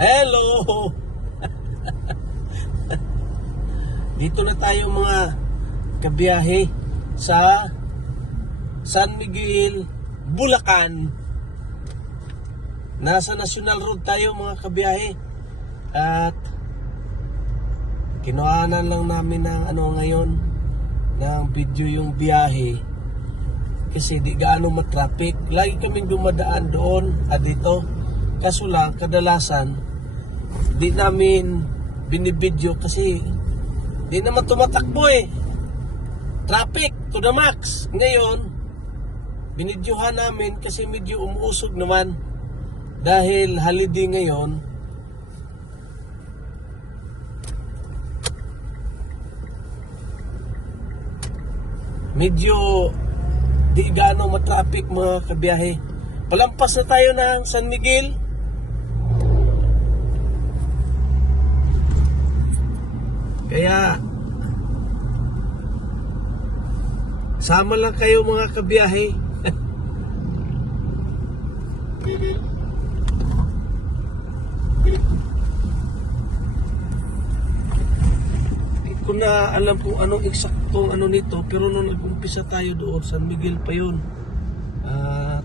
Hello! Dito na tayo mga kabiyahe sa San Miguel, Bulacan. Nasa National Road tayo mga kabiyahe. At kinuhanan lang namin ng ngayon ng video yung biyahe. Kasi di gaano matraffic. Lagi kaming dumadaan doon at dito. Kaso lang, kadalasan di namin binibidyo kasi di naman tumatakbo traffic to the max. Ngayon binidyohan namin kasi medyo umuusog naman dahil holiday ngayon. Medyo di gaano matraffic mga kabiyahe. Palampas na tayo ng San Miguel. Kaya sama lang kayo mga kabiyahe. Hindi ko na alam kung anong eksaktong nito, pero nung nag-umpisa tayo doon, San Miguel pa yun. At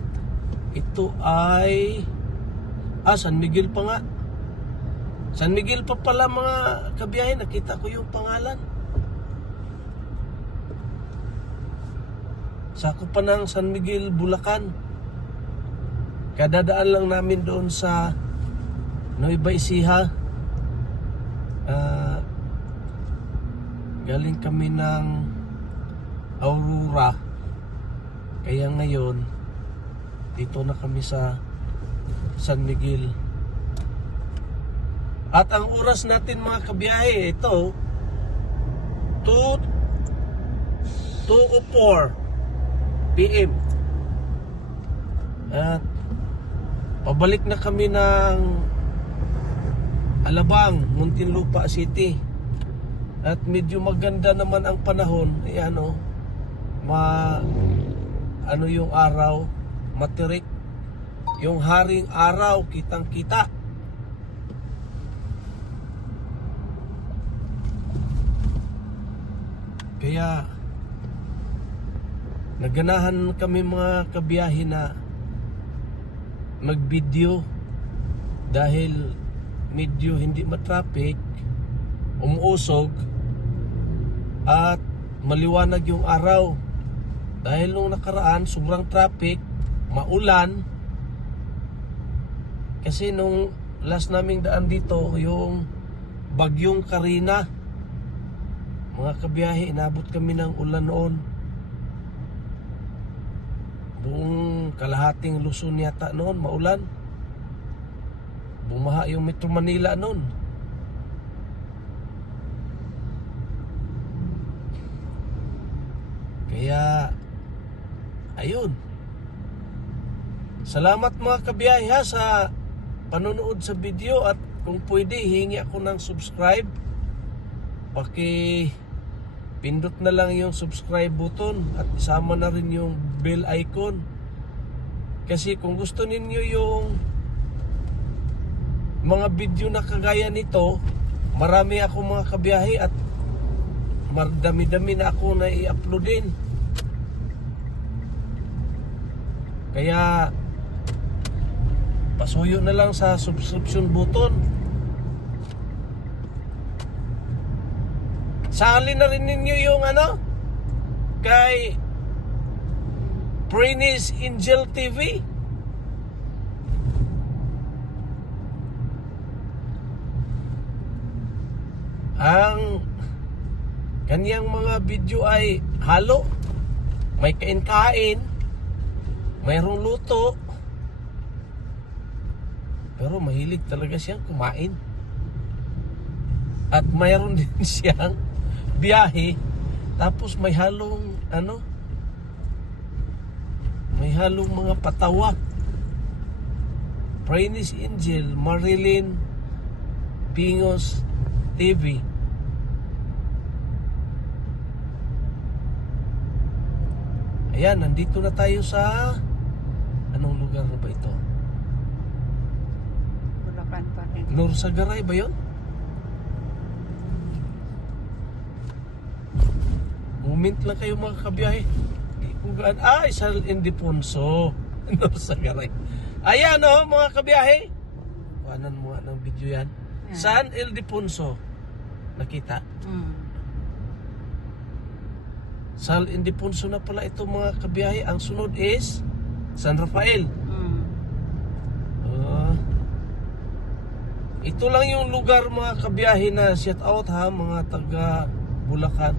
ito ay San Miguel pa nga. San Miguel pa pala mga kabiyahe, nakita ko yung pangalan. Sakop pa ng San Miguel, Bulacan. Kadadaan lang namin doon sa Nueva Ecija. Galing kami ng Aurora. Kaya ngayon, dito na kami sa San Miguel. At ang oras natin mga kabiyahe, ito 2:04 PM. At pabalik na kami ng Alabang, Muntinlupa City. At medyo maganda naman ang panahon. Yung araw, matirik. Yung haring araw, kitang-kita. Kaya naganahan kami mga kabiyahe na mag-video dahil medyo hindi matraffic, umuusog at maliwanag yung araw. Dahil nung nakaraan sobrang traffic, maulan. Kasi nung last naming daan dito, yung bagyong Karina, mga kabiyahe, inabot kami ng ulan noon. Buong kalahating Luzon yata noon, maulan. Bumaha yung Metro Manila noon. Kaya, ayun. Salamat mga kabiyahe sa panonood sa video. At kung pwede, hingi ako ng subscribe. Pindot na lang yung subscribe button at isama na rin yung bell icon. Kasi kung gusto ninyo yung mga video na kagaya nito, marami ako mga kabiyahe at dami-dami na ako na i-upload din. Kaya pasuyo na lang sa subscription button. Sali na rin ninyo yung kay Prainis Angel TV. Ang kanyang mga video ay halo. May kain-kain, mayroong luto. Pero mahilig talaga siyang kumain. At mayroon din siyang biyahe, tapos may halong may halong mga patawa. Prainis Angel Marilyn Pingos TV. Ayan, nandito na tayo sa anong lugar na ba ito? Bulacan pa. Norsagaray ba yun? Comment lang kayo mga kabiyahe. Di ko gaan. San Ildefonso. Norsagaray. Ayan o mga kabiyahe. Kuhanan mo nga ng video yan. San Ildefonso. Nakita? San Ildefonso na pala ito mga kabiyahe. Ang sunod is San Rafael. Ito lang yung lugar mga kabiyahe na shout out ha, mga taga Bulacan,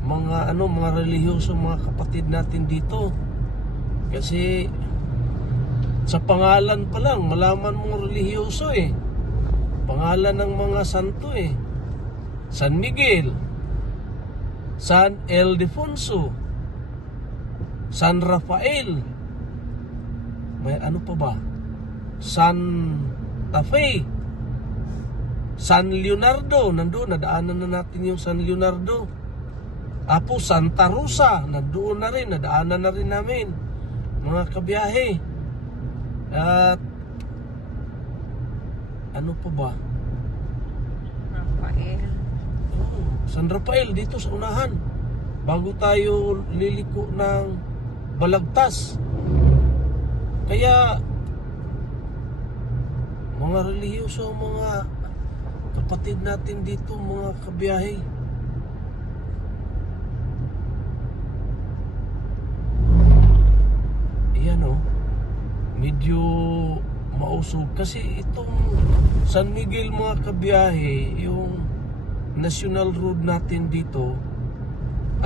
mga mga relihiyoso, mga kapatid natin dito. Kasi sa pangalan pa lang malaman mo relihiyoso pangalan ng mga santo San Miguel, San Ildefonso, San Rafael, may ano pa ba, Santa Fe, San Leonardo, nandoon, nadaanan na natin yung San Leonardo. Apo, Santa Rosa, nandoon na rin, nadaanan na rin namin, mga kabiyahe. At ano pa ba? Rafael. San Rafael, dito sa unahan. Bago tayo liliko ng Balagtas. Kaya, mga relihiyoso, mga kapatid natin dito, mga kabiyahe. Ayan medyo mausog kasi itong San Miguel mga kabiyahe, yung national road natin dito,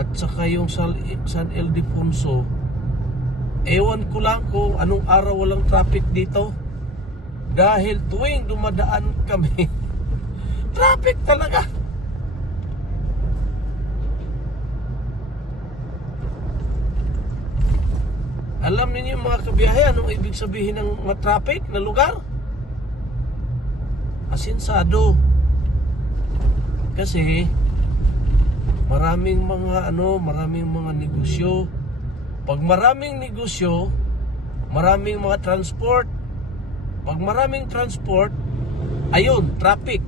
at saka yung San Ildefonso, ewan ko lang kung anong araw walang traffic dito, dahil tuwing dumadaan kami traffic talaga. Alam niyo mga kabiyahe, anong ibig sabihin ng mga traffic na lugar? Asinsado. Kasi maraming mga negosyo. Pag maraming negosyo, maraming mga transport. Pag maraming transport, ayun, traffic.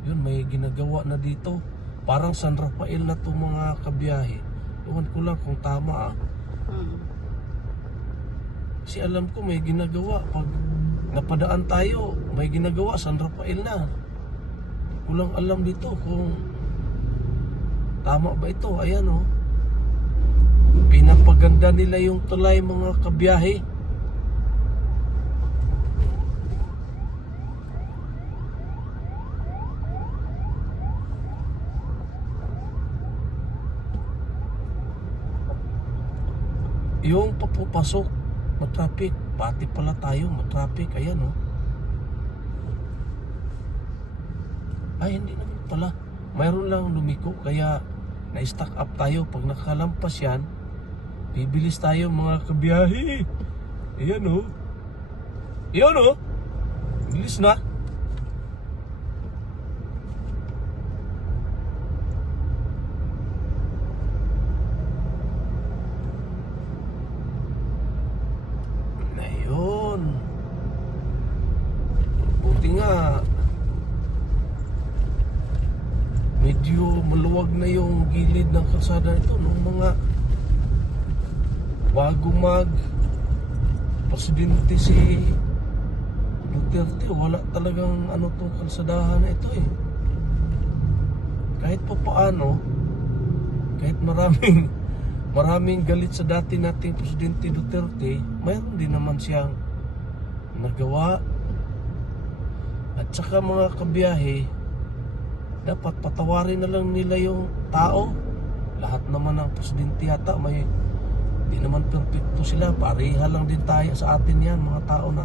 Yun, may ginagawa na dito. Parang San Rafael na to mga kabiyahe. Ewan ko lang kung tama Kasi alam ko may ginagawa. Pag napadaan tayo, may ginagawa, San Rafael na. Kulang alam dito kung tama ba ito. Ayan pinapaganda nila yung tulay mga kabiyahe. Yung papupasok, matraffic. Pati pala tayo, matraffic. Ayan Ay, hindi naman pala. Mayroon lang lumiko, kaya na-stack up tayo. Pag nakalampas yan, bibilis tayo mga kabiyahe. Ayan Ayan bilis na. Buti nga medyo maluwag na yung gilid ng kalsada ito nung mga bago presidente si Duterte. Wala talagang tong kalsadahan na ito kahit pa paano, kahit maraming galit sa dati nating presidente Duterte, mayroon din naman siyang nagawa. At saka mga kabiyahe, dapat patawarin na lang nila yung tao. Lahat naman ng presidente yata di naman perfecto sila. Pareha lang din tayo sa atin yan, mga tao na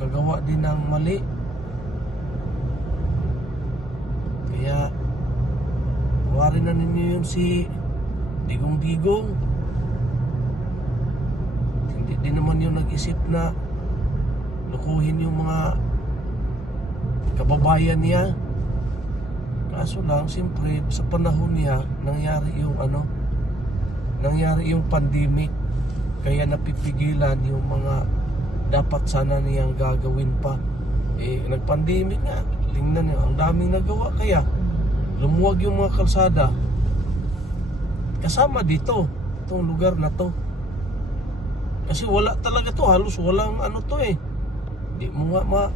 kagawa din ng mali. Kaya tawarin na ninyo yung si Digong-Digong. Hindi din naman yung nag-isip na lukuhin yung mga kababayan niya. Kaso lang, siyempre sa panahon niya nangyari yung pandemic, kaya napipigilan yung mga dapat sana niyang gagawin pa. Nagpandemic nga, tingnan niyo, ang daming nagawa, kaya lumuwag yung mga kalsada kasama dito, itong lugar na to. Kasi wala talaga to, halos walang ano to di mo nga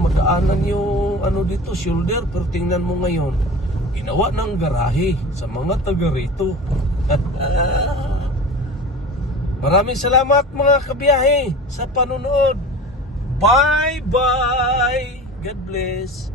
madaanan yung ano dito, shoulder. Pero tingnan mo ngayon, ginawa ng garahe sa mga taga rito. Maraming salamat mga kabiyahe sa panonood. Bye bye. God bless.